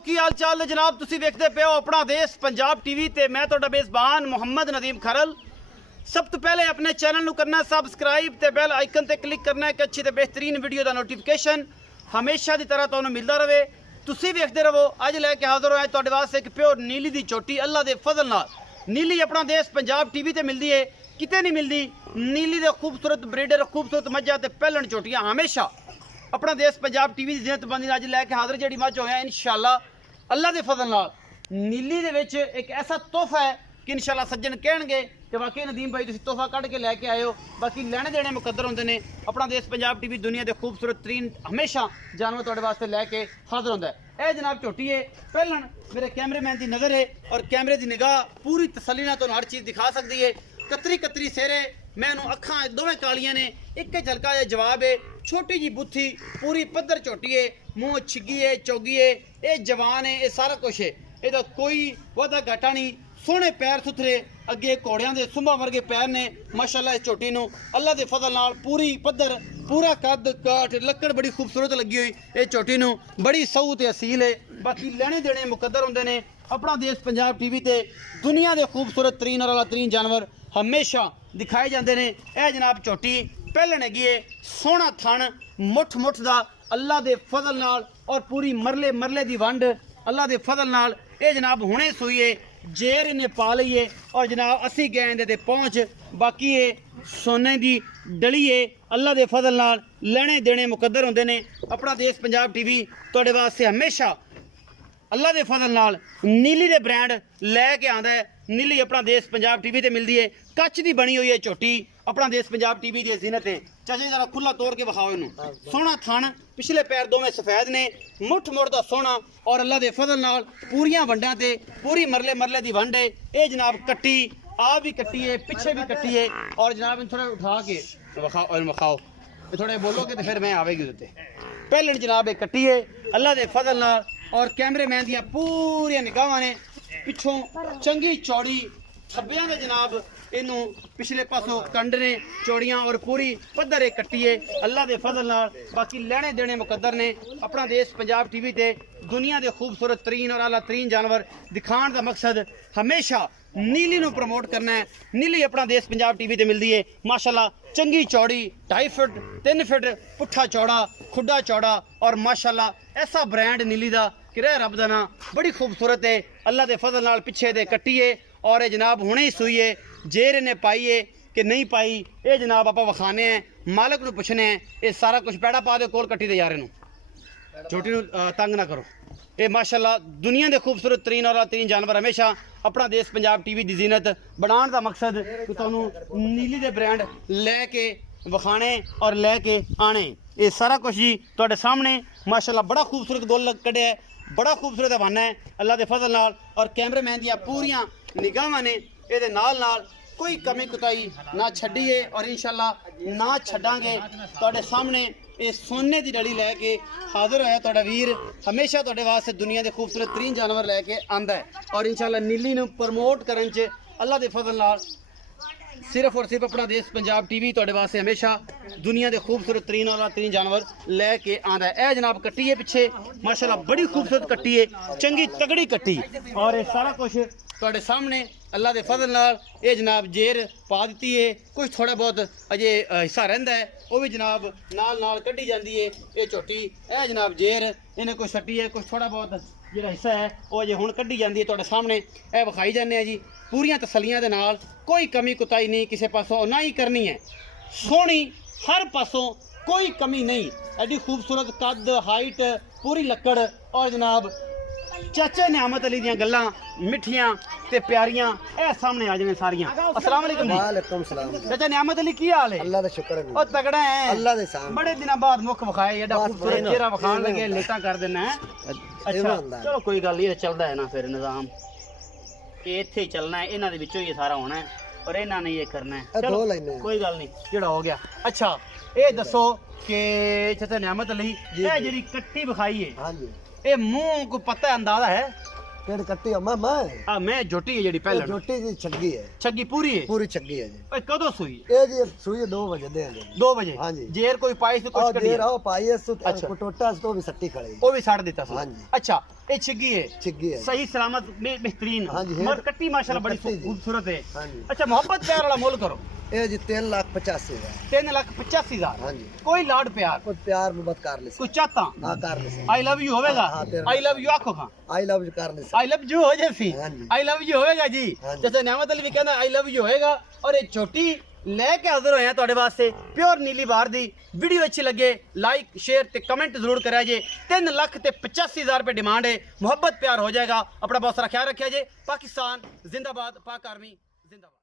की हाल चाल है जनाब। तुसी वेखदे पे हो अपना देश पंजाब टीवी ते मैं तुहाडा मेज़बान मोहम्मद नदीम खरल। सब तो पहले अपने चैनल नू करना सबसक्राइब ते बैल आइकन ते क्लिक करना है कि अच्छी ते बेहतरीन वीडियो का नोटिफिकेशन हमेशा की तरह तुहानू मिलता रहे। तुसी वेखदे रहो। अज लैके हाजिर होया तुहाडे वास्ते एक प्योर नीली दी चोटी अल्लाह दे फजल नाल। नीली अपना देश पंजाब टीवी ते मिलती है, किते नहीं मिलती। नीली दे खूबसूरत ब्रीडर खूबसूरत मज्झां ते पहलन चोटियां हमेशा अपना देश पंजाब टीवी की जिनत बंदी अज लैके हाजिर जी मझ होया इंशाअल्लाह अल्लाह के फजल नाल। नीली दे विच एक ऐसा तोहफा है कि इंशाअल्लाह सज्जन कहणगे कि वाकई नदीम भाई तुसीं तोहफा कढ़ के लैके आए हो। बाकी लैने देने मुकद्दर होंदे ने। अपना देश पंजाब टीवी दुनिया के खूबसूरत तरीन हमेशा जानवर तुहाडे वास्ते लैके हाजिर होंदा है। यह जनाब झोटी है पहलन मेरे कैमरेमैन की नज़र है और कैमरे की निगाह पूरी तसल्ली नाल तुहानू हर चीज़ दिखा सकती है। कतरी कतरी सेरे मैं अखा दोवें कालियां ने, एक झलका जिहा जवाब है। छोटी जी बुत्थी पूरी पद्धर झोटी है, मूँह छिगी है चौगी है, ये जवान है, ये सारा कुछ है। ਇਹਦਾ कोई वादा घाटा नहीं। सोहने पैर सुथरे अगे घोड़ियां दे सुंभा वर्गे पैर ने माशाअल्लाह। इस झोटी नूं अल्लाह दे फजल नाल पूरी पद्धर पूरा कद काठ लक्कड़ बड़ी खूबसूरत लगी हुई। इस झोटी नूं बड़ी सऊ ते असील है। बाकी लैने देने मुकद्दर होंदे ने। अपना देश पंजाब टीवी ते दुनिया के खूबसूरत तरीन और आला तरीन जानवर हमेशा दिखाए जाते हैं। यह जनाब झोटी पहलन हैगी है, सोहना थण मुठ मुठ दा अल्लाह दे फजल नाल और पूरी मरले मरले दी वंड अल्लाह दे फजल नाल। ये जनाब हुणे सूई है, जेर इन्हें पा ली है और जनाब असी गए दे पहुँच। बाकी ये सोने की डली है अल्लाह दे फजल नाल। लेने देने मुकद्दर होंदे ने। अपना देश पंजाब टीवी तुहाडे वास्ते हमेशा अल्लाह दे फजल नाल नीली दे ब्रांड लैके आंदा है। नीली अपना देश पंजाब टीवी ते मिलती है, कच की बनी हुई है झोटी। अपना देश पंजाब टीवी की जीनत है। चाचा जरा खुला तोड़ के विखाओ इनू। सोहना थण, पिछले पैर दोवें सफेद ने, मुठ मुड़ दा सोहना और अल्लाह दे फजल नाल पूरियां वंडां ते पूरी मरले मरले दी वंड है। ये जनाब कट्टी आ भी कट्टी है, पिछे भी कट्टी है और जनाब इन थोड़ा उठा के विखाओ थोड़े बोलोगे तो फिर मैं आवेगी उत्ते। पहले जनाब एक कट्टी है अल्लाह दे फजल नाल और कैमरेमैन दियां पूरियां निगाहां ने पिछों चंगी चौड़ी थब्बियां दे जनाब इनू पिछले पासों कंड ने चौड़ियां और पूरी पद्धर एक कट्टी है अल्लाह दे फजल नाल। बाकी लेने देने मुकद्दर ने। अपना देश पंजाब टीवी ते दुनिया के खूबसूरत तरीन और आला तरीन जानवर दिखाने का मकसद हमेशा नीली नू प्रमोट करना है। नीली अपना देश पंजाब टीवी ते मिलती है माशाल्लाह, चंगी चौड़ी 2.5 फुट 3 फुट पुट्ठा चौड़ा खुड्डा चौड़ा और माशाल्लाह ऐसा ब्रांड नीली का कि रह रब दा ना बड़ी खूबसूरत है। अल्लाह के फजल नाल पिछे दे कट्टी है और ये जनाब हुणे ही सूई है। जेर इन्हें पाई है कि नहीं पाई ये जनाब आप विखाने हैं, मालक नू पुछने हैं। ये सारा कुछ पैड़ा पा दे कोल कट्टी दे यार, छोटी नू तंग ना करो। ये माशाल्लाह दुनिया के खूबसूरत तरीन और तरीन जानवर हमेशा अपना देश पंजाब टीवी की जीनत बढ़ाने का मकसद कि तुहानू नीली दे ब्रांड लैके विखाने और लैके आने। ये सारा कुछ जी तुहाडे सामने माशाल्लाह बड़ा खूबसूरत गोल कढ़िया है, बड़ा खूबसूरत हवाना है अल्लाह के फजल नाल। और कैमरेमैन दियां पूरियां निगाहां ने ये नाल नाल कोई कमी कुताई ना छड़ी है और इंशाल्लाह ना छड्डांगे। तुहाडे सामने ये सोने की डली लैके हाजिर होया तुहाडा वीर हमेशा तुहाडे वास्ते दुनिया के खूबसूरत तरीन जानवर लैके आंदा है। और इंशाल्लाह नीली नू प्रमोट करन च अल्लाह के फजल नाल सिर्फ और सिर्फ अपना देश पंजाब टीवी तुहाडे वास्ते हमेशा दुनिया के खूबसूरत तरीन और तरीन जानवर लैके आंदा है। यह जनाब कट्टी है पिछे माशाल्लाह बड़ी खूबसूरत कट्टी है, चंगी तगड़ी कट्टी और ये सारा कुछ तुहाडे सामने अल्लाह के फजल नाल। ये जनाब जेर पा दी है, कुछ थोड़ा बहुत अजे हिस्सा रहिंदा है वह भी जनाब नाल नाल कढ़ी जाती है। ये झोटी यह जनाब जेर इन्हें कुछ सट्टी है, कुछ थोड़ा बहुत जो हिस्सा है वह अजे हुण कढ़ी जाती है। तुहाडे सामने यह विखाई जाने हैं जी पूरियां तसलियां दे नाल। कोई कमी कुताई नहीं किसी पासों ना ही करनी है। सोहनी हर पासों कोई कमी नहीं, एडी खूबसूरत कद हाइट पूरी लक्कड़ और जनाब चाचे नियामत अली दियां गल्लां मिठियां ते प्यारियां ए सामने आ जाने सारियां। अस्सलाम वालेकुम जी। वालेकुम सलाम। चाचा नियामत अली की हाल है? अल्लाह दा शुक्र है। ओ तगड़ा है अल्लाह दे सामने बड़े दिनों बाद मुख विखाए एडा खूबसूरत चेहरा विखान लगे लेटा कर देना है। अच्छा चलो कोई गल नहीं, चलदा है ना फिर निजाम ये इत्थे ही चलना है, इन्हां दे विचों ही सारा होना है और इन्हां ने ये करना है। चलो कोई गल नहीं जेड़ा हो गया। अच्छा ये दसो कि चाचा नियामत अली ये जेड़ी कट्टी विखाई है हां जी ये मुंह को पता है अंदाजा है पेड़ कट्टी अम्मा मैं आ मैं झोटी है जेडी पहले छोटी जी छग्गी है, छगी पूरी है पूरी छग्गी है जी। ओए कदों सूई ये जी सुई 2 बजे दे जी। 2 बजे हाँ जी। जेर कोई पाई से कुछ और कड़ी देर आओ पाइए सु अच्छा। कुटोटा तो भी सट्टी खड़ी वो भी साड़ देता हाँ सी जी। अच्छा ये छगी है छिग्गी है। सही सलामत बेहतरीन हाँ जी, है। मगर कट्टी माशाल्लाह बड़ी कट्टी जी। खूबसूरत है हाँ जी। अच्छा मोहब्बत प्यार वाला मोल करो ये जी 3,85,000। 3,85,000 हाँ जी। कोई लाड प्यार कुछ प्यार मोहब्बत कर ले कुछ चाहता हाँ कर ले आई लव यू होवेगा हाँ, तेरे आई लव यू आखो खां आई लव यू कर ले आई लव यू हो जैसी हाँ जी। आई लव यू होएगा जी हाँ जी। जैसे नियामत अली भी कहना आई लव यू होएगा और ये छोटी लेके हाजिर होए हैं ਤੁਹਾਡੇ ਵਾਸਤੇ ਪਿਓਰ ਨੀਲੀ ਬਾਰ ਦੀ ਵੀਡੀਓ ਅੱਛੀ ਲੱਗੇ ਲਾਈਕ ਸ਼ੇਅਰ ਤੇ ਕਮੈਂਟ ਜ਼ਰੂਰ ਕਰਿਆ ਜੇ 3,85,000 ਰੁਪਏ ਡਿਮਾਂਡ ਹੈ ਮੁਹੱਬਤ ਪਿਆਰ ਹੋ ਜਾਏਗਾ ਆਪਣਾ ਬਹੁਤ ਸਾਰਾ ਖਿਆਲ ਰੱਖਿਆ ਜੇ ਪਾਕਿਸਤਾਨ ਜ਼ਿੰਦਾਬਾਦ ਪਾਕ ਆਰਮੀ ਜ਼ਿੰਦਾਬਾਦ